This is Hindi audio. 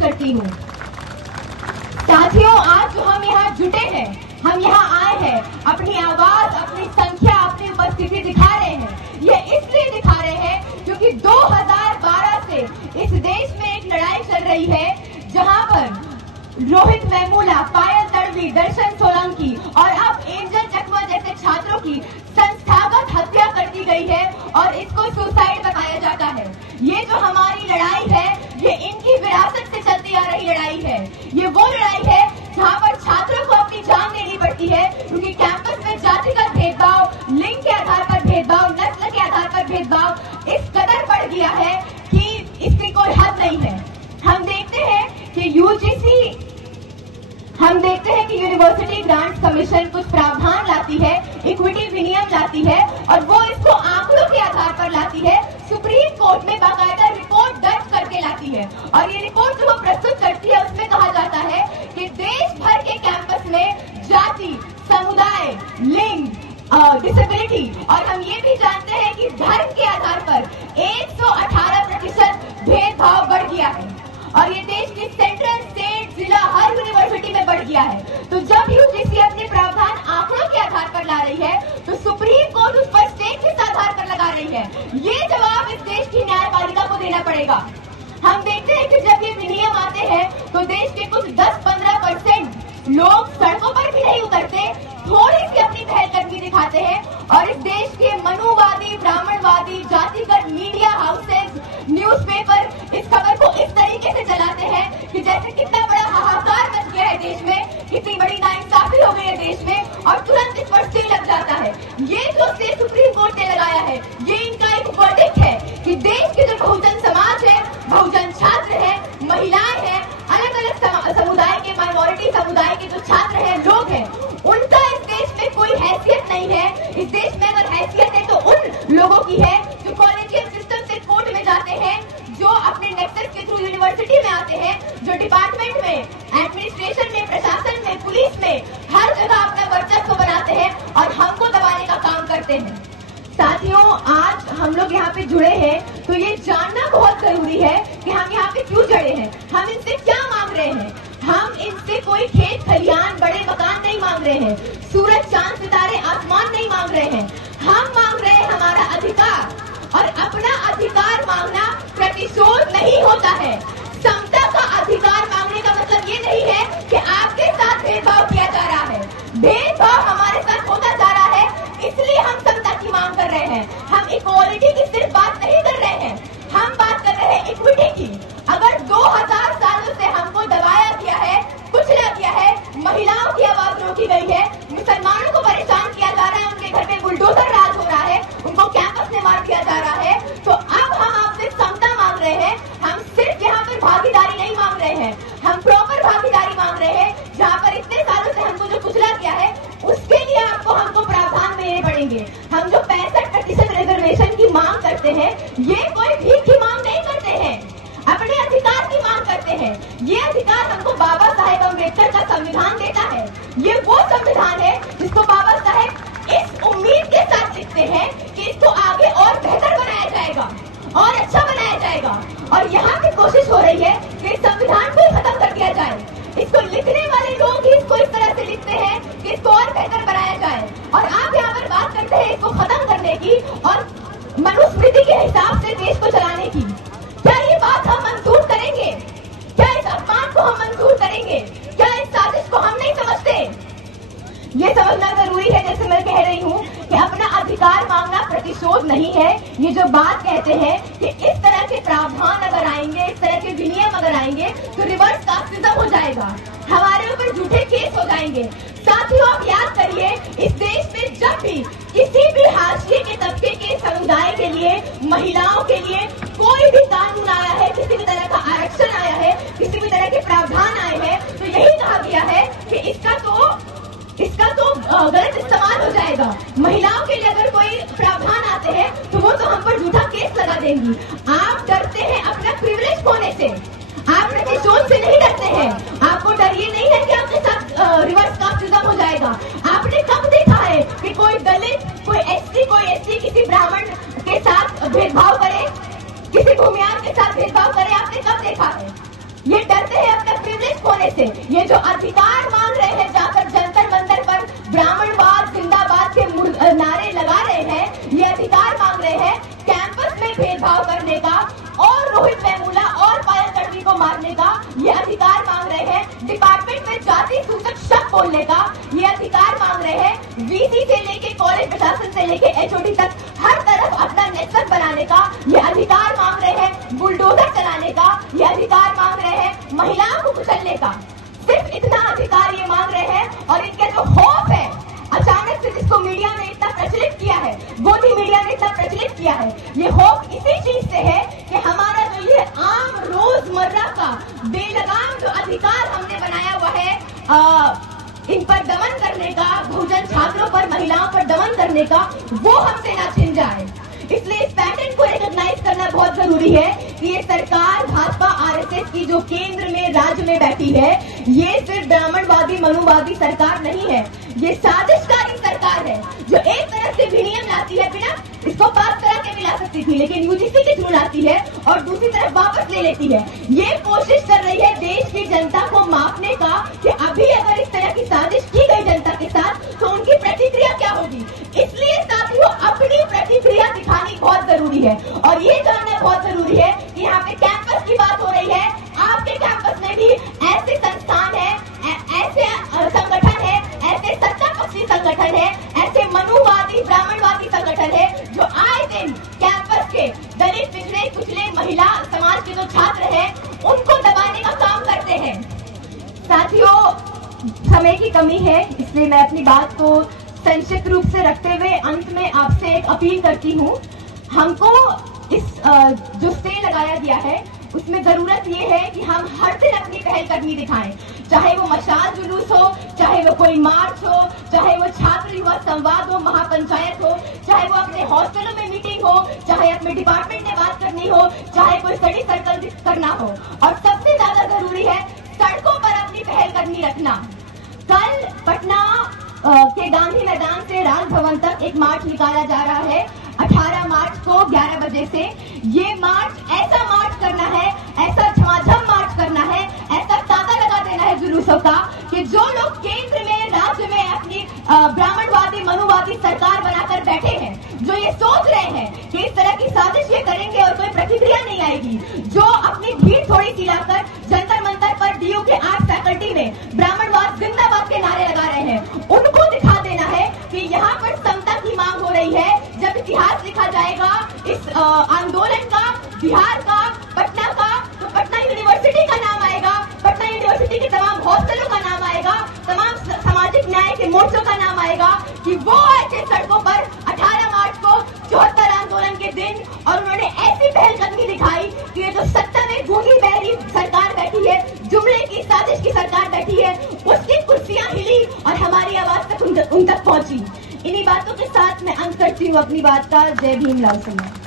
करती हूँ। साथियों, आज जो हम यहाँ जुटे हैं, हम यहाँ आए हैं, अपनी आवाज, अपनी संख्या, अपनी उपस्थिति दिखा रहे हैं। ये इसलिए दिखा रहे हैं क्योंकि 2012 से इस देश में एक लड़ाई चल रही है जहाँ पर रोहित वेमुला, पायल तड़वी, दर्शन सोलंकी और अब एंजल चकमा जैसे छात्रों की संस्थागत हत्या कर दी गई है और इसको सुसाइड बताया जाता है। ये जो हमारी लड़ाई है, ये इनकी विरासत से चलती आ रही लड़ाई है। ये वो लड़ाई है जहाँ पर छात्रों को अपनी जान देनी पड़ती है क्योंकि कैंपस में जातिगत भेदभाव, लिंग के आधार पर भेदभाव, नस्ल के आधार पर भेदभाव इस कदर बढ़ गया है कि इसकी कोई हद नहीं है। हम देखते हैं कि यूनिवर्सिटी ग्रांट्स कमीशन कुछ प्रावधान लाती है, इक्विटी विनियम लाती है और वो इसको आंकड़ों के आधार पर लाती है। सुप्रीम कोर्ट में बाकायदा रिपोर्ट दर्ज करके लाती है और ये रिपोर्ट जो वो प्रस्तुत करती है उसमें कहा जाता है कि देश भर के कैंपस में जाति, समुदाय, लिंग, डिसेबिलिटी और हम ये भी जानते हैं कि धर्म के आधार पर 118% भेदभाव बढ़ गया है और ये देश की सेंट्रल, स्टेट, जिला हर यूनिवर्सिटी में बढ़ गया है। तो जब यूजीसी अपने प्रावधान आंकड़ों के आधार पर ला रही है तो सुप्रीम कोर्ट उस पर स्टेट किस आधार पर लगा रही है, ये जवाब इस देश की न्यायपालिका को देना पड़ेगा। हम देखते हैं कि जब ये विनियम आते हैं तो देश के कुछ 10-15% लोग सड़कों पर भी नहीं उतरते, थोड़ी सी अपनी पहलकदमी दिखाते हैं और इस देश के मनुवादी, ब्राह्मणवादी, जातिगत मीडिया हाउसेस, न्यूज़पेपर इस खबर को इस तरीके से चलाते हैं कि जैसे कितना बड़ा हाहाकार मच गया है देश में, कितनी बड़ी नाइंसाफी हो गई है देश में और तुरंत इस पर स्टे लग जाता है। ये जो स्टे सुप्रीम कोर्ट ने लगाया है, ये इनका एक वर्डिक्ट है कि देश के जो बहुजन समाज है, बहुजन छात्र है, महिलाएं हैं, अलग अलग समुदाय के, माइनॉरिटी समुदाय के जो छात्र हैं, लोग हैं, उनका इस देश में कोई हैसियत नहीं है। इस देश में अगर हैसियत है तो उन लोगों की है जो कॉलेजियम सिस्टम से कोर्ट में जाते हैं, जो अपने नेक्सस के थ्रू यूनिवर्सिटी में आते हैं, जो डिपार्टमेंट में, एडमिनिस्ट्रेशन में, प्रशासन में, पुलिस में हर जगह अपना वर्चस्व बनाते हैं और हमको दबाने का काम करते हैं। साथियों, आज हम लोग यहाँ पे जुड़े हैं तो ये जानना बहुत जरूरी है कि हम यहाँ पे क्यों जुड़े हैं, हम इनसे क्या मांग रहे हैं। हम इनसे कोई खेत खलियान, बड़े मकान नहीं मांग रहे हैं, सूरज, चांद, सितारे, आसमान नहीं मांग रहे हैं। हम मांग रहे हैं हमारा अधिकार और अपना अधिकार मांगना प्रतिशोध नहीं होता है। समता का अधिकार मांगने का मतलब ये नहीं है कि आपके साथ भेदभाव किया जा रहा है। भेदभाव हमारे साथ होता जा रहा है, इसलिए हम समता की मांग कर रहे हैं। हम इक्वालिटी की सिर्फ बात नहीं कर रहे हैं, हम बात कर रहे हैं इक्विटी की। अगर 2000 सालों से हमको दबाया गया है, कुचला गया है, महिलाओं की आवाज रोकी गई है, मुसलमानों को परेशान किया जा रहा है, उनके घर में बुलडोजर राज हो रहा है, उनको कैंपस में मार दिया जा रहा है, तो अब हम आपसे समता मांग रहे हैं। हम सिर्फ यहाँ पर भागीदारी नहीं मांग रहे हैं, हम प्रॉपर भागीदारी मांग रहे हैं। जहाँ पर इतने सालों से हमको जो कुचला गया है उसके लिए हमको प्रावधान देने पड़ेंगे। हम जो 65% रिजर्वेशन की मांग करते हैं, ये कोई भीख की मांग नहीं करते हैं, अपने अधिकार की मांग करते हैं। ये अधिकार हमको बाबा साहेब अम्बेडकर का संविधान देता है। ये वो संविधान है जिसको बाबा साहेब इस उम्मीद के साथ लिखते हैं कि इसको आगे और बेहतर बनाया जाएगा और अच्छा बनाया जाएगा और यहाँ की कोशिश हो रही है कि इस संविधान को खत्म कर दिया जाए। इसको लिखने वाले लोग ही इसको इस तरह से लिखते हैं कि इसको और बेहतर बनाया जाए और आप यहाँ पर बात करते हैं इसको खत्म करने की और मनुस्मृति के हिसाब से देश को चलाने की। क्या ये बात हम मंजूर करेंगे? क्या इस अपमान को हम मंजूर करेंगे? क्या इस साजिश को हम नहीं समझते? ये समझना जरूरी है। जैसे मैं कह रही हूँ कि अपना अधिकार मांगना प्रतिशोध नहीं है। ये जो बात कहते हैं कि इस तरह के प्रावधान अगर आएंगे, इस तरह के विनियम अगर आएंगे तो रिवर्स कास्टिज्म हो जाएगा, हमारे ऊपर झूठे केस हो जाएंगे। साथियों, आप याद करिए, इस देश में जब भी किसी भी हाशिए के तबके के समुदाय के लिए, महिलाओं के लिए कोई भी कानून आया है, किसी भी तरह का आरक्षण आया है, किसी भी तरह के प्रावधान आए हैं, तो यही कहा गया है कि इसका तो गलत इस्तेमाल हो जाएगा। महिलाओं के लिए अगर कोई प्रावधान आते हैं तो वो तो हम पर झूठा केस लगा देंगी। आप डरते हैं अपना प्रिविलेज खोने से, आप प्रतिशोध से नहीं डरते हैं। आपको डर ये नहीं है कि आपके साथ रिवर्स कास्टिज्म हो जाएगा। आपने कब देखा है कि कोई दलित, कोई एससी किसी ब्राह्मण के साथ भेदभाव करे, किसी भूमियार के साथ भेदभाव करे? आपने कब देखा है? ये डरते हैं अपना प्रिविलेज खोने से। ये जो अधिकार मांग रहे हैं, जाकर जंतर मंतर पर ब्राह्मणवाद जिंदाबाद के नारे लगा रहे हैं, ये अधिकार मांग रहे हैं कैंपस में भेदभाव करने का और रोहित वेमुला और पायल तडवी को मारने का, ये अधिकार मांग रहे हैं डिपार्टमेंट में जाति सूचक शब्द बोलने का, ये अधिकार मांग रहे हैं वीसी से लेके कॉलेज प्रशासन से लेके एचओडी तक हर तरफ अपना नेटवर्क बनाने का, ये अधिकार मांग रहे हैं बुलडोजर चलाने का, ये अधिकार मांग रहे हैं महिलाओं को कुचलने का। सिर्फ इतना अधिकार ये मांग रहे हैं और इनके जो होप है अचानक से जिसको मीडिया ने इतना प्रचलित किया है, गोदी मीडिया ने इतना प्रचलित किया है, ये होप इसी चीज से है कि हमारा जो ये आम रोजमर्रा का बेलगाम जो अधिकार हमने बनाया हुआ है इन पर दमन करने का, बहुजन छात्रों पर महिलाओं पर दमन करने का, वो हमसे ना छिन जाए। इसलिए इस पैटर्न को रिकॉग्नाइज करना बहुत जरूरी है कि ये सरकार भाजपा आरएसएस की जो केंद्र में राज्य में बैठी है, ये सिर्फ ब्राह्मणवादी मनुवादी सरकार नहीं है, ये साजिशकारी सरकार है जो एक तरफ से विनियम लाती है, बिना इसको पास करा के भी ला सकती थी लेकिन यूजीसी के थ्रू लाती है और दूसरी तरफ वापस ले लेती है। ये कोशिश कर रही है देश की जनता को मापने का कि अभी अगर इस तरह की साजिश की गई जनता के साथ तो उनकी प्रतिक्रिया क्या होगी। इसलिए साथियों अपनी प्रतिक्रिया दिखानी बहुत जरूरी है और ये जानना बहुत जरूरी है कि यहाँ पे कैंपस की बात हो रही है, आपके कैंपस में भी ऐसे संस्थान है, ऐसे संगठन है, ऐसे सत्ता पक्षी संगठन है, ऐसे मनुवादी ब्राह्मणवादी संगठन है जो आए दिन कैंपस के दलित पिछड़े कुचले महिला समाज के जो छात्र हैं उनको दबाने का काम करते हैं। साथियों समय की कमी है इसलिए मैं अपनी बात को संक्षिप्त रूप से रखते हुए अंत में आपसे एक अपील करती हूँ। हमको इस जो स्टे लगाया गया है उसमें जरूरत ये है कि हम हर दिन अपनी पहलकदमी दिखाएं, चाहे वो मशाल जुलूस हो, चाहे वो कोई मार्च हो, चाहे वो छात्र युवा संवाद हो, महापंचायत हो, चाहे वो अपने हॉस्टलों में मीटिंग हो, चाहे अपने डिपार्टमेंट में बात करनी हो, चाहे कोई स्टडी सर्कल करना हो और सबसे ज्यादा जरूरी है सड़कों पर अपनी पहलकदमी रखना। कल पटना के गांधी मैदान से राजभवन तक एक मार्च निकाला जा रहा है 18 मार्च को 11 बजे से। ये मार्च ऐसा मार्च करना है, ऐसा झमाझम मार्च करना है, ऐसा तागा लगा देना है जुलूसों का कि जो लोग केंद्र में राज्य में अपनी ब्राह्मणवादी मनुवादी सरकार बनाकर बैठे हैं, जो ये सोच रहे हैं कि इस तरह की साजिश ये करेंगे और कोई प्रतिक्रिया नहीं आएगी, जो अपनी भीड़ थोड़ी सी लाकर जंतर मंतर पर डीयू के 8 फैकल्टी में ब्राह्मणवाद जिंदाबाद के नारे लगा रहे हैं, उनको दिखा देना है कि यहाँ पर समता की मांग हो रही है। जब इतिहास लिखा जाएगा इस आंदोलन का, बिहार का, पटना का, तो पटना यूनिवर्सिटी का नाम आएगा, पटना यूनिवर्सिटी के तमाम हॉस्टलों का नाम आएगा, तमाम सामाजिक न्याय के मोर्चों का नाम आएगा कि वो ऐसे सड़कों पर 18 मार्च को 74 आंदोलन के दिन और उन्होंने ऐसी पहलकदमी दिखाई कि ये जो सत्ता में गूंगी बहरी सरकार बैठी है, जुमले की साजिश की सरकार बैठी है, उसकी कुर्सियां हिली और हमारी आवाज तक उन तक पहुंची। इन्हीं बातों के साथ मैं अंत करती हूँ अपनी बात का। जय भीम, लाल संघ।